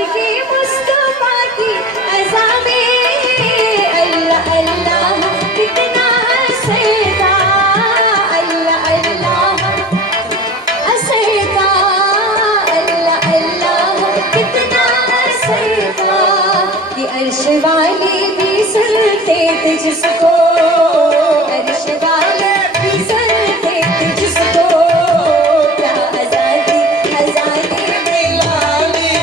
आशिकी मुस्तफा की अज़ा में अल्लाह अल्लाह कितना हंसता, अल्लाह अल्लाह हंसता, अल्लाह अल्लाह कितना हंसता। ये अर्श वाले भी सुनते थे जिसको, अर्श वाले भी सुनते थे जिसको, क्या आज़ादी आज़ादी बिलाली।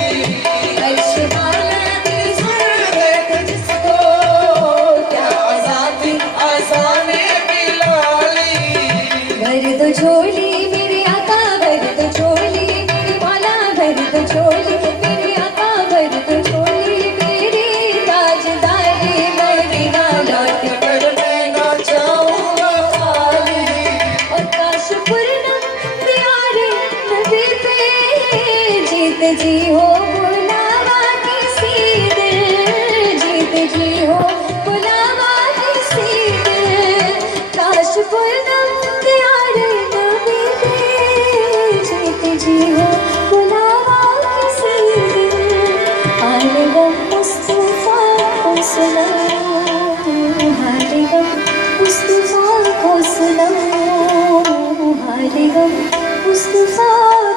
अर्श वाले भी सुनते थे जिसको, क्या आज़ादी आज़ादी बिलाली। भर दो झोली मेरे आका, भर दो झोली मेरे मौला, भर दो झोली मेरे आका, भर दो झोली मेरी ताजदारी मदीना। लौट कर मैं ना जाऊंगा खाली, और काश पूर्णम प्यारे नबी पे जीत जी हो बुलावा किसी दिल, जीत जी हो बुलावा किसी दिल। काश पूर्णम प्यारे नबी पे जीत जी हो बुलावा किसी दिल। हाले गम मुस्तफा को सुनाओ, हाले गम मुस्तफा को सुनाओ, हाले गम मुस्तफा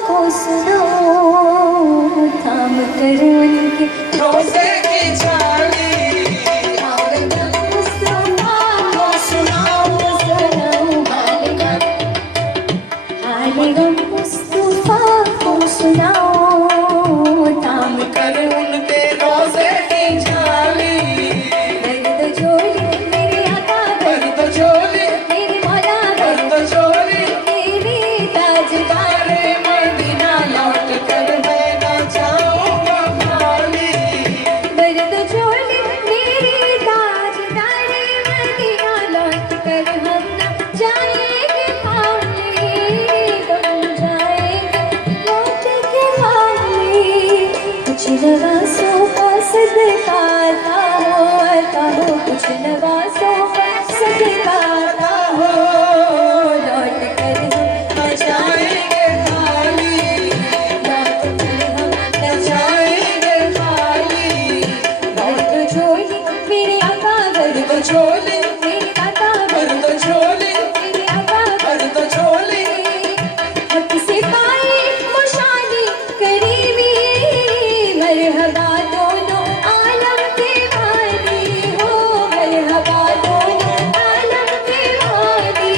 को सुनाओ। थाम कर उनके रोज़े की जाली, थाम कर मुस्तफा को सुनाओ, सुनाओ। हाले गम मुस्तफा को सुनाओ, थाम कर उनके रोज़े की जाली। भर दो झोली मेरे आका, भर दो झोली मेरे मौला, भर दो झोली मेरी ताजदारे मदीना। लौट कर मैं ना जाऊंगा खाली, भर दो झोली मेरी ताजदारे मदीना। लौट कर हम ना जाएंगे खाली, हम जाएंगे लौट के खाली। कुछ नवाज़ों का सदका आता हो, आता हो, कुछ नवाज़ों का सदका आता हो। लौट कर हम न जाएंगे खाली, लौट कर हम न जाएंगे खाली। भर दो झोली मेरे आका, भर दो झोली मेरे आका, भर दो झोली मेरे आका, भर दो झोली। हक से पाए खुशाली करीबी, मरहबा दोनों आलम के वाली हो, मरहबा दोनों आलम के वाली,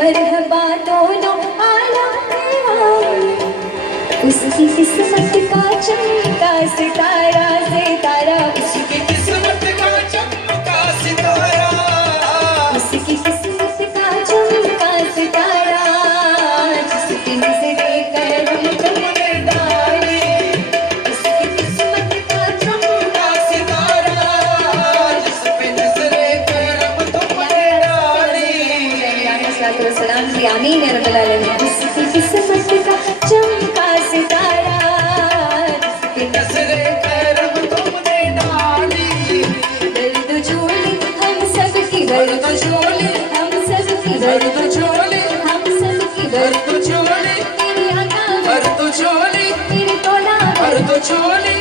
मरहबा दोनों आलम के वाली। उसकी किस्मत का चमका सितारा, सितारा उसकी किस्मत का चमका सितारा, उसकी किस्मत का चमका सितारा। जिसकी नजरे करम तुमने डाली, उसकी किस्मत का चमका सितारा, जिस पे नजरे करम तुमने डाली। सलाम जी आमीन या रब्बल आलमीन। उसकी किस्मत का चमका सितारा, जिसकी नजरे करम तुमने डाली। भर दो झोली हम सबकी, भर दो झोली हम सबकी, भर दो झोली हम सबकी, भर दो झोली मेरे आका, भर दो झोली मेरे मौला, भर दो झोली